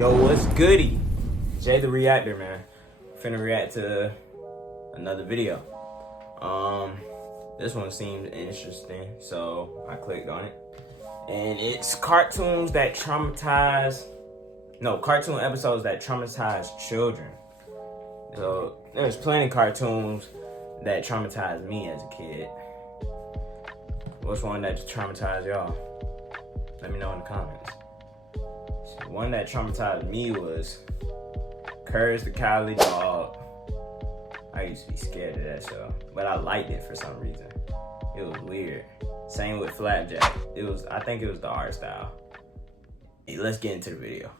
Yo, what's goody? Jay the Reactor, man. Finna react to another video. This one seemed interesting, so I clicked on it. And it's cartoon episodes that traumatize children. So there's plenty of cartoons that traumatized me as a kid. What's one that traumatized y'all? Let me know in the comments. One that traumatized me was Courage the Cowardly Dog. I used to be scared of that show, but I liked it for some reason. It was weird. Same with Flapjack. I think it was the art style. Hey, let's get into the video.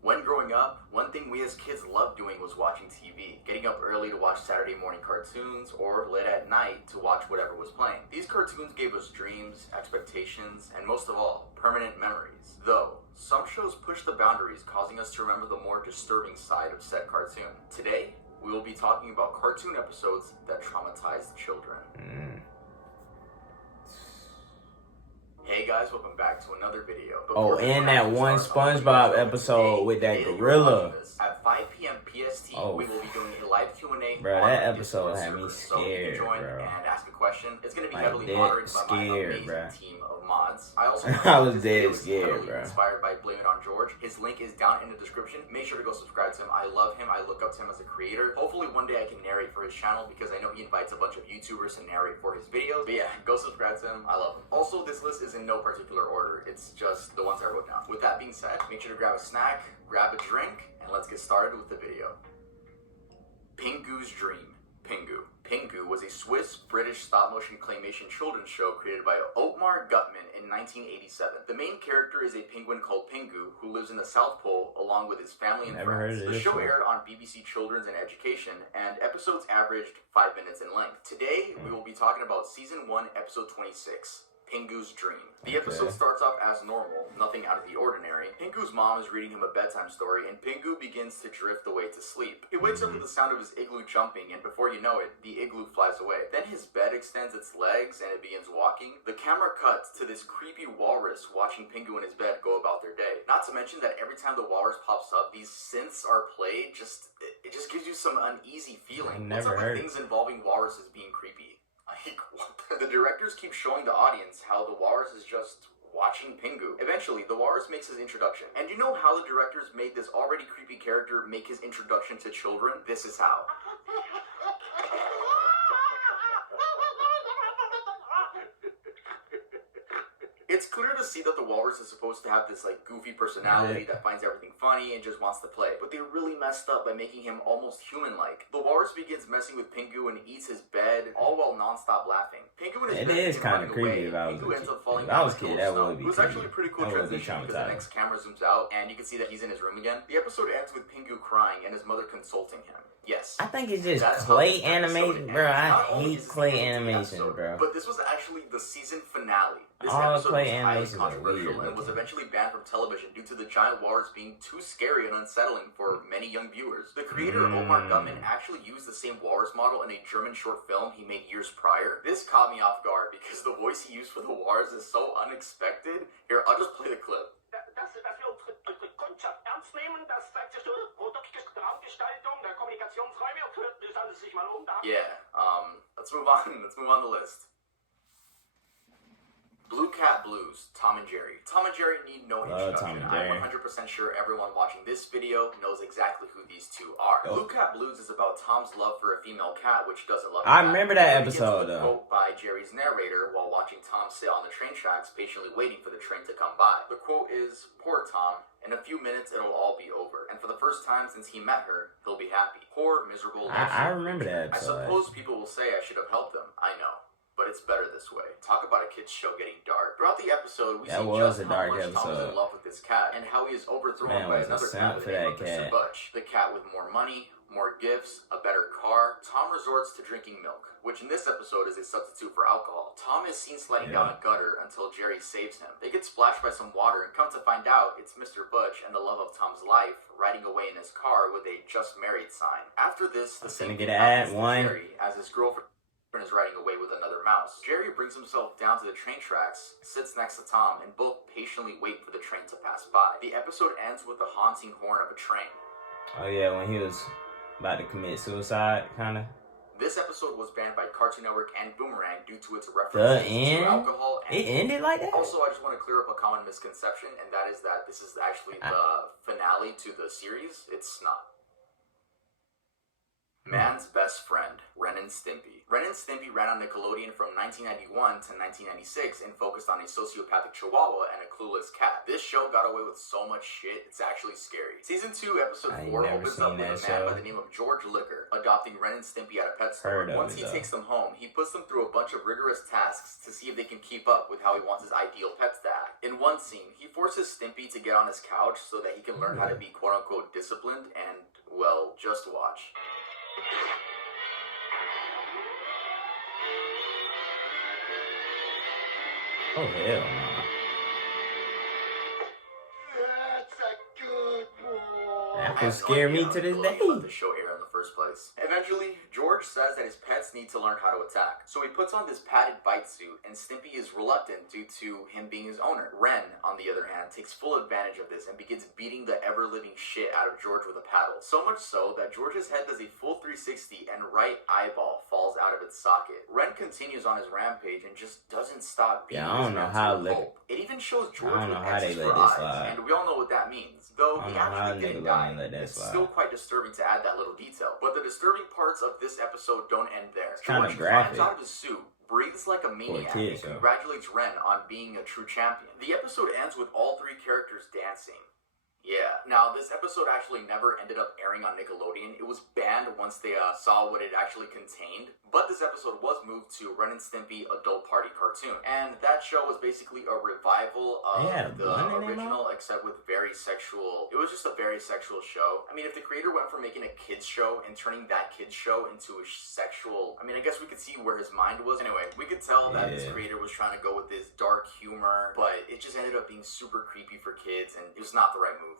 When growing up, one thing we as kids loved doing was watching TV, getting up early to watch Saturday morning cartoons or late at night to watch whatever was playing. These cartoons gave us dreams, expectations, and most of all, permanent memories. Though, some shows push the boundaries, causing us to remember the more disturbing side of said cartoon. Today, we will be talking about cartoon episodes that traumatized children. Hey guys, welcome back to another video. And that one SpongeBob episode with that gorilla. At 5 p.m. PST, we will be doing a live Q&A. Bro, that episode had me scared, join bro. And ask a question. It's going to be Like heavily dead moderated by my scared, amazing bro. team of mods. I also I was dead scared, bro. Inspired by Blame It on George. His link is down in the description. Make sure to go subscribe to him. I love him. I look up to him as a creator. Hopefully one day I can narrate for his channel because I know he invites a bunch of YouTubers to narrate for his videos. But yeah, go subscribe to him. I love him. Also, this list is in no particular order. It's just the ones I wrote down. With that being said, make sure to grab a snack, grab a drink, and let's get started with the video. Pingu's Dream. Pingu. Pingu was a Swiss-British stop-motion claymation children's show created by Otmar Gutmann in 1987. The main character is a penguin called Pingu who lives in the South Pole along with his family and friends. The show aired on BBC Children's and Education, and episodes averaged 5 minutes in length. Today, we will be talking about Season 1, Episode 26. Pingu's Dream. The episode starts off as normal, nothing out of the ordinary. Pingu's mom is reading him a bedtime story, and Pingu begins to drift away to sleep. He wakes up with the sound of his igloo jumping, and before you know it, the igloo flies away. Then his bed extends its legs, and it begins walking. The camera cuts to this creepy walrus watching Pingu in his bed go about their day. Not to mention that every time the walrus pops up, these synths are played, it just gives you some uneasy feeling. What's up with things involving walruses being creepy? The directors keep showing the audience how the walrus is just watching Pingu. Eventually, the walrus makes his introduction. And you know how the directors made this already creepy character make his introduction to children? This is how. It's clear to see that the walrus is supposed to have this goofy personality that finds everything funny and just wants to play. But they really messed up by making him almost human-like. The walrus begins messing with Pingu and eats his bed, all while non-stop laughing. Pingu and his bed is kind of creepy. Pingu ends up falling down. It was actually a pretty cool transition because the next camera zooms out and you can see that he's in his room again. The episode ends with Pingu crying and his mother consulting him. Yes. I think it's just clay animation, bro. I hate clay animation, bro. But this was actually the season finale. This all episode clay was highly animations controversial are weird, and was eventually banned from television due to the giant walrus being too scary and unsettling for many young viewers. The creator, Omar Gutmann, actually used the same walrus model in a German short film he made years prior. This caught me off guard because the voice he used for the walrus is so unexpected. Here, I'll just play the clip. Yeah, let's move on. Let's move on the list. Blue Cat Blues, Tom and Jerry. Tom and Jerry need no introduction. I'm 100% sure everyone watching this video knows exactly who these two are. Blue Cat Blues is about Tom's love for a female cat which doesn't love him. I remember that episode, though. Quote by Jerry's narrator while watching Tom sit on the train tracks, patiently waiting for the train to come by. The quote is, "Poor Tom. In a few minutes, it'll all be over. And for the first time since he met her, he'll be happy. Poor, miserable loser." I remember that episode. I suppose people will say I should have helped them. I know. But it's better this way. Talk about a kid's show getting dark. Throughout the episode, we see just how much Tom is in love with this cat and how he is overthrown by another cat with the name of Mr. Butch. The cat with more money, more gifts, a better car. Tom resorts to drinking milk, which in this episode is a substitute for alcohol. Tom is seen sliding down a gutter until Jerry saves him. They get splashed by some water and come to find out it's Mr. Butch and the love of Tom's life riding away in his car with a just married sign. After this, the same thing happens to Jerry as his girlfriend. is riding away with another mouse. Jerry brings himself down to the train tracks, sits next to Tom, and both patiently wait for the train to pass by. The episode ends with the haunting horn of a train. Oh yeah, when he was about to commit suicide, kind of. This episode was banned by Cartoon Network and Boomerang due to its references to alcohol. And it ended like that? Also, I just want to clear up a common misconception, and that is that this is actually the finale to the series. It's not. Man's Best Friend, Ren and Stimpy. Ren and Stimpy ran on Nickelodeon from 1991 to 1996 and focused on a sociopathic chihuahua and a clueless cat. This show got away with so much shit, it's actually scary. Season 2, episode 4 opens up with a man by the name of George Liquor adopting Ren and Stimpy at a pet store. Once he takes them home, he puts them through a bunch of rigorous tasks to see if they can keep up with how he wants his ideal pets to act. In one scene, he forces Stimpy to get on his couch so that he can learn how to be quote-unquote disciplined and, well, just watch. Oh hell no. That's a good boy. That would scare me to this day. Let the show air in the first place. Eventually, George says that his pets need to learn how to attack. So he puts on this padded bite suit, and Stimpy is reluctant due to him being his owner. Ren, on the other hand, takes full advantage of this and begins beating the ever-living shit out of George with a paddle. So much so that George's head does a full 360 and right eyeball falls out of its socket. Ren continues on his rampage and just doesn't stop beating I don't know how it even shows George I don't know with how they X's let for this eyes, slide. and we all know what that means. Though he actually didn't die, it's slide. still quite disturbing to add that little detail. But the disturbing parts of this episode don't end there. It's kind of George graphic. climbs out of his suit, breathes like a maniac, and congratulates Ren on being a true champion. The episode ends with all three characters dancing. Yeah. Now, this episode actually never ended up airing on Nickelodeon. It was banned once they saw what it actually contained. But this episode was moved to Ren and Stimpy Adult Party Cartoon. And that show was basically a revival of the original, except with very sexual... It was just a very sexual show. I mean, if the creator went from making a kid's show and turning that kid's show into a sexual... I mean, I guess we could see where his mind was. Anyway, we could tell that this creator was trying to go with this dark humor, but it just ended up being super creepy for kids, and it was not the right move.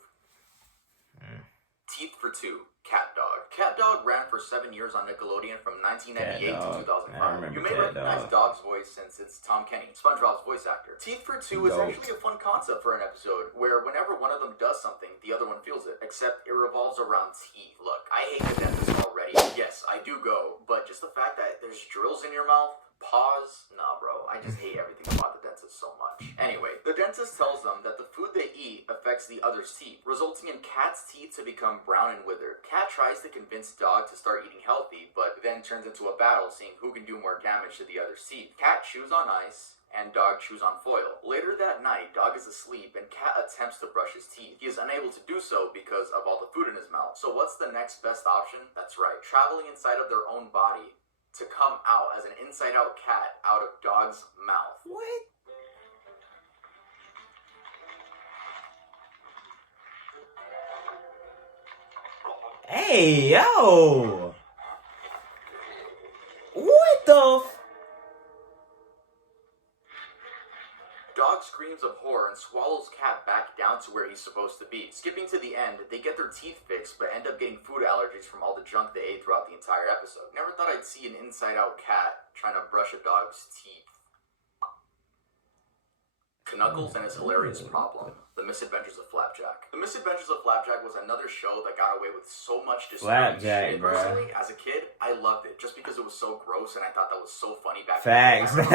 Teeth for Two, Cat Dog. Cat Dog ran for 7 years on Nickelodeon from 1998 to 2005. You may recognize Dog's voice since it's Tom Kenny, SpongeBob's voice actor. Teeth for Two is actually a fun concept for an episode where whenever one of them does something, the other one feels it, except it revolves around teeth. Look, I hate the dentist already. Yes, I do go, but just the fact that there's drills in your mouth, pause, nah bro, I just hate everything about the dentist so much. Anyway, the dentist tells them that the food they eat affects the other's teeth, resulting in Cat's teeth to become brown and withered. Cat tries to convince Dog to start eating healthy, but then turns into a battle seeing who can do more damage to the other's teeth. Cat chews on ice, and Dog chews on foil. Later that night, Dog is asleep, and Cat attempts to brush his teeth. He is unable to do so because of all the food in his mouth. So what's the next best option? That's right, traveling inside of their own body to come out as an inside-out cat out of Dog's mouth. What? Hey, yo! What the Dog screams of horror and swallows Cat back down to where he's supposed to be. Skipping to the end, they get their teeth fixed, but end up getting food allergies from all the junk they ate throughout the entire episode. Never thought I'd see an inside-out cat trying to brush a dog's teeth. Knuckles and his hilarious problem. The Misadventures of Flapjack. The Misadventures of Flapjack was another show that got away with so much disturbing shit. Personally, as a kid, I loved it just because it was so gross and I thought that was so funny back then. Facts.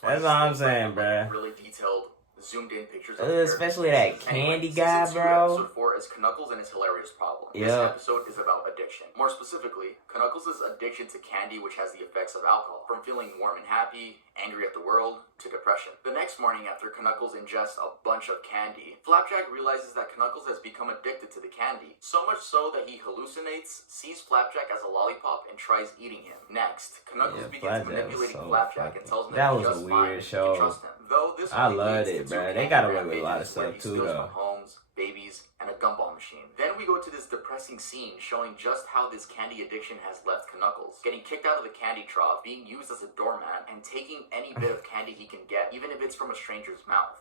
That's what I'm saying, bro. Really detailed, zoomed in pictures of especially that candy guy, bro. Episode 4 is Knuckles and his hilarious problem. Yep. This episode is about addiction. More specifically, Knuckles' addiction to candy, which has the effects of alcohol. From feeling warm and happy, angry at the world, to depression. The next morning, after Knuckles ingests a bunch of candy, Flapjack realizes that Knuckles has become addicted to the candy. So much so that he hallucinates, sees Flapjack as a lollipop, and tries eating him. Next, Knuckles begins manipulating Flapjack and tells him that he's just fine, he can trust him. Though this I loved it, bro. They got away with a lot of stuff too, though. Homes, babies, and a gumball machine. Then we go to this depressing scene showing just how this candy addiction has left Knuckles. Getting kicked out of the candy trough, being used as a doormat, and taking any bit of candy he can get, even if it's from a stranger's mouth.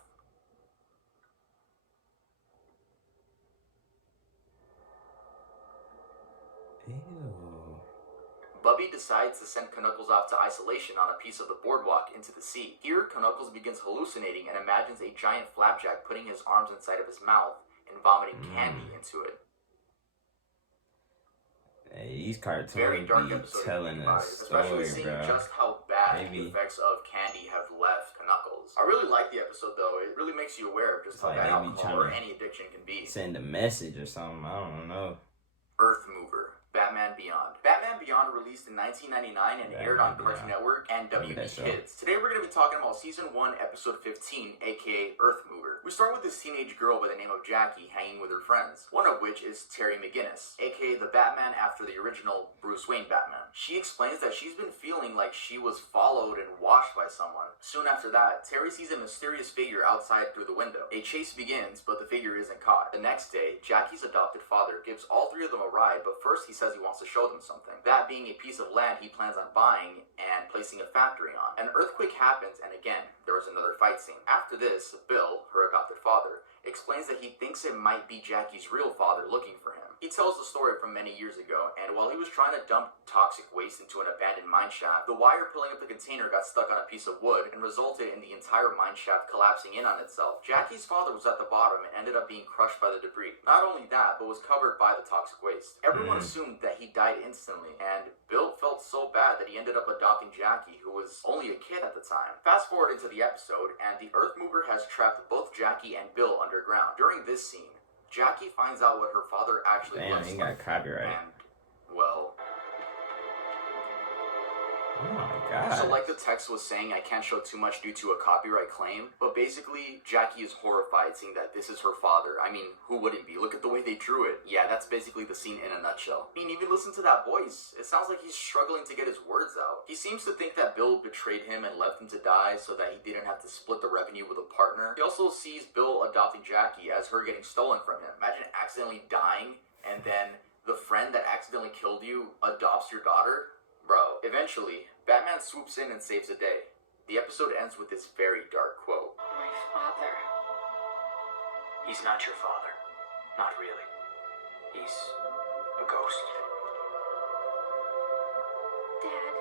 Ew. Bubby decides to send Knuckles off to isolation on a piece of the boardwalk into the sea. Here, Knuckles begins hallucinating and imagines a giant flapjack putting his arms inside of his mouth and vomiting candy into it. Hey, these cartoons Very dark be episode telling a especially story, seeing bro. just how bad the effects of candy have left Knuckles. I really like the episode though. It really makes you aware of just how bad alcohol or any addiction can be. Send a message or something, I don't know. Earth Mover. Batman Beyond. Batman Beyond released in 1999 and aired on Cartoon Network and WB Kids. Today we're going to be talking about Season 1, Episode 15, aka Earth Mover. We start with this teenage girl by the name of Jackie hanging with her friends, one of which is Terry McGinnis, aka the Batman after the original Bruce Wayne Batman. She explains that she's been feeling like she was followed and watched by someone. Soon after that, Terry sees a mysterious figure outside through the window. A chase begins, but the figure isn't caught. The next day, Jackie's adopted father gives all three of them a ride, but first he says he wants to show them something. That being a piece of land he plans on buying and placing a factory on. An earthquake happens, and again, there is another fight scene. After this, Bill, her adopted father, explains that he thinks it might be Jackie's real father looking for him. He tells the story from many years ago, and while he was trying to dump toxic waste into an abandoned mine shaft, the wire pulling up the container got stuck on a piece of wood and resulted in the entire mine shaft collapsing in on itself. Jackie's father was at the bottom and ended up being crushed by the debris. Not only that, but was covered by the toxic waste. Everyone assumed that he died instantly, and Bill felt so bad that he ended up adopting Jackie, who was only a kid at the time. Fast forward into the episode, and the Earth Mover has trapped both Jackie and Bill underground. During this scene, Jackie finds out what her father actually looks like. Got copyright. And, well... Oh my god. So like the text was saying, I can't show too much due to a copyright claim, but basically, Jackie is horrified seeing that this is her father. I mean, who wouldn't be? Look at the way they drew it. Yeah, that's basically the scene in a nutshell. I mean, even listen to that voice. It sounds like he's struggling to get his words out. He seems to think that Bill betrayed him and left him to die so that he didn't have to split the revenue with a partner. He also sees Bill adopting Jackie as her getting stolen from him. Imagine accidentally dying and then the friend that accidentally killed you adopts your daughter. Bro, eventually, Batman swoops in and saves the day. The episode ends with this very dark quote. My father. He's not your father. Not really. He's a ghost. Dad.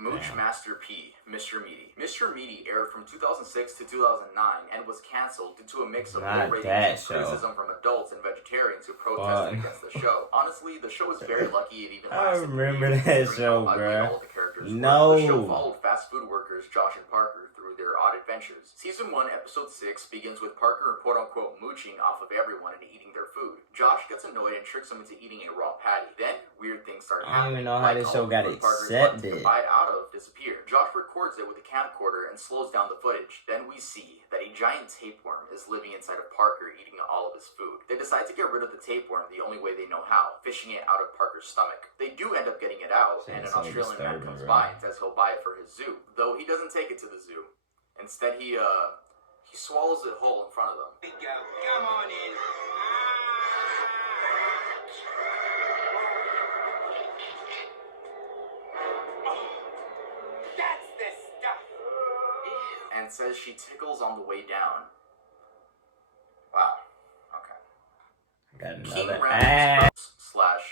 Mooch Master P, Mr. Meaty. Mr. Meaty aired from 2006 to 2009 and was canceled due to a mix of low ratings and criticism from adults and vegetarians who protested against the show. Honestly, the show was very lucky it even lasted. I remember that show, bro. The show followed fast food workers Josh and Parker through their odd adventures. Season 1, Episode 6 begins with Parker quote-unquote mooching off of everyone and eating their food. Josh gets annoyed and tricks him into eating a raw patty. Then, weird things start happening. I don't even know how this show got accepted. Disappeared. Josh records it with a camcorder and slows down the footage. Then we see that a giant tapeworm is living inside of Parker, eating all of his food. They decide to get rid of the tapeworm the only way they know how, fishing it out of Parker's stomach. They do end up getting it out, and an Australian man comes by and says he'll buy it for his zoo, though he doesn't take it to the zoo. Instead, he swallows it whole in front of them. Come on in. And says she tickles on the way down. Wow. Okay. Got King another /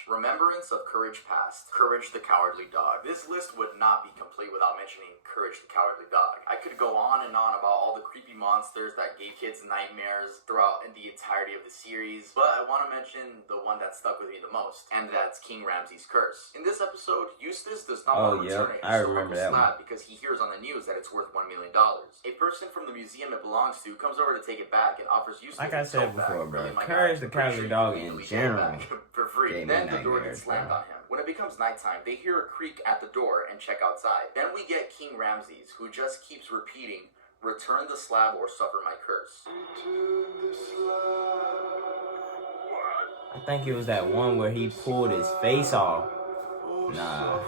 Remembrance of Courage Past. Courage the Cowardly Dog. This list would not be complete without mentioning Courage the Cowardly Dog. I could go on and on about all the creepy monsters that gave kids nightmares throughout the entirety of the series, but I want to mention the one that stuck with me the most, and that's King Ramses' Curse. In this episode, Eustace does not want to return a historical slab because he hears on the news that it's worth $1 million. A person from the museum it belongs to comes over to take it back and offers Eustace like I said before, bro. Courage the Cowardly Dog in general. For free. Then the door gets slammed on him. When it becomes nighttime, they hear a creak at the door and check outside. Then we get King Ramses, who just keeps repeating, "Return the slab or suffer my curse." I think it was that one where he pulled his face off. Nah.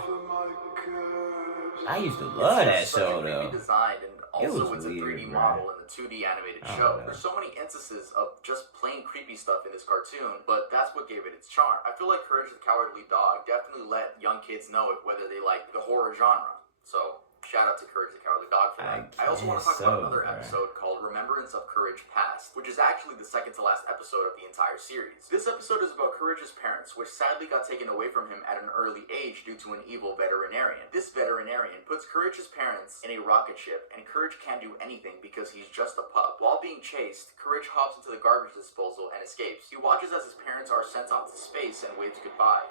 I used to love that show, though. And also it's a 3D model in the 2D animated show. There's so many instances of just plain creepy stuff in this cartoon, but that's what gave it its charm. I feel like Courage the Cowardly Dog definitely let young kids know whether they like the horror genre. So, Shout out to Courage the Cowardly Dog for that. I also want to talk about another episode called Remembrance of Courage Past, which is actually the second to last episode of the entire series. This episode is about Courage's parents, which sadly got taken away from him at an early age due to an evil veterinarian. This veterinarian puts Courage's parents in a rocket ship, and Courage can't do anything because he's just a pup. While being chased, Courage hops into the garbage disposal and escapes. He watches as his parents are sent off to space and waves goodbye.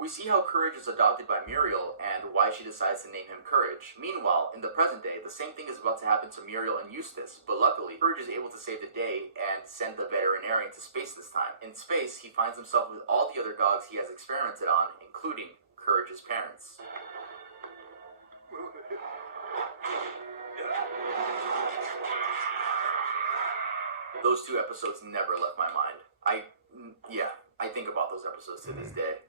We see how Courage is adopted by Muriel and why she decides to name him Courage. Meanwhile, in the present day, the same thing is about to happen to Muriel and Eustace, but luckily, Courage is able to save the day and send the veterinarian to space this time. In space, he finds himself with all the other dogs he has experimented on, including Courage's parents. Those two episodes never left my mind. I think about those episodes to this day.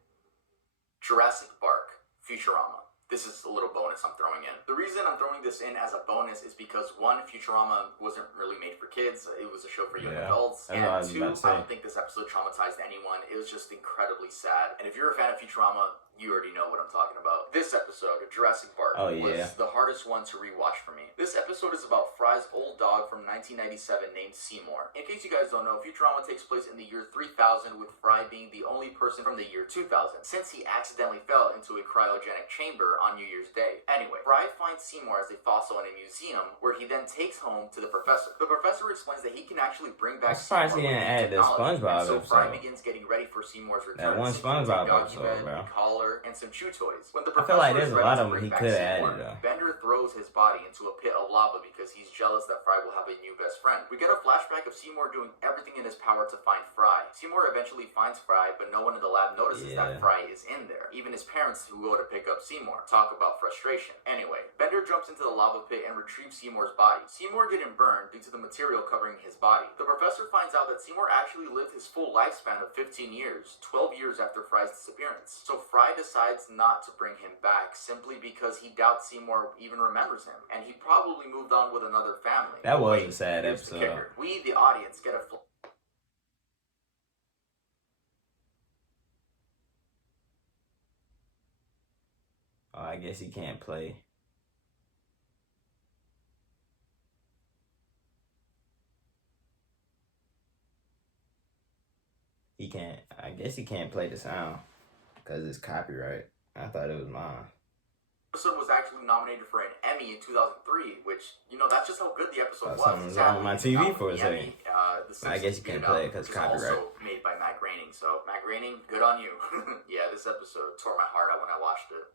Jurassic Park, Futurama. This is a little bonus I'm throwing in. The reason I'm throwing this in as a bonus is because one, Futurama wasn't really made for kids. It was a show for young adults. And two, I don't think this episode traumatized anyone. It was just incredibly sad. And if you're a fan of Futurama, you already know what I'm talking about. This episode, Jurassic Park, was the hardest one to rewatch for me. This episode is about Fry's old dog from 1997 named Seymour. In case you guys don't know, Futurama takes place in the year 3000, with Fry being the only person from the year 2000, since he accidentally fell into a cryogenic chamber on New Year's Day. Anyway, Fry finds Seymour as a fossil in a museum, where he then takes home to the professor. The professor explains that he can actually bring back Seymour with technology. So Fry begins getting ready for Seymour's return. That one SpongeBob episode, bro. Collar, and some chew toys. When the I feel like there's a lot of them he could have Seymour, added, though. Bender throws his body into a pit of lava because he's jealous that Fry will have a new best friend. We get a flashback of Seymour doing everything in his power to find Fry. Seymour eventually finds Fry, but no one in the lab notices that Fry is in there. Even his parents, who go to pick up Seymour. Talk about frustration. Anyway, Bender jumps into the lava pit and retrieves Seymour's body. Seymour didn't burn due to the material covering his body. The professor finds out that Seymour actually lived his full lifespan of 15 years, 12 years after Fry's disappearance. So Fry decides not to bring him back simply because he doubts Seymour even remembers him, and he probably moved on with another family. That was a sad episode. We, the audience, get a Oh, I guess he can't play. He can't. I guess he can't play the sound because it's copyright. I thought it was mine. episode was actually nominated for an Emmy in 2003, which, you know, that's just how good the episode was. Something was on my TV for a second. I guess you can't play it because copyright. Also made by Matt Groening, so Matt Groening, good on you. Yeah, this episode tore my heart out when I watched it.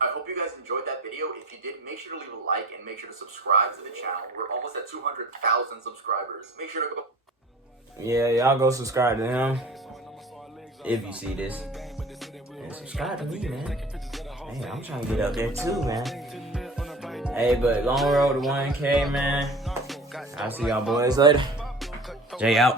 I hope you guys enjoyed that video. If you did, make sure to leave a like and make sure to subscribe to the channel. We're almost at 200,000 subscribers. Make sure to go. Yeah, y'all go subscribe to him if you see this. And subscribe to me, man. Hey, I'm trying to get up there too, man. Hey, but long road to 1K, man. I'll see y'all boys later. Jay out.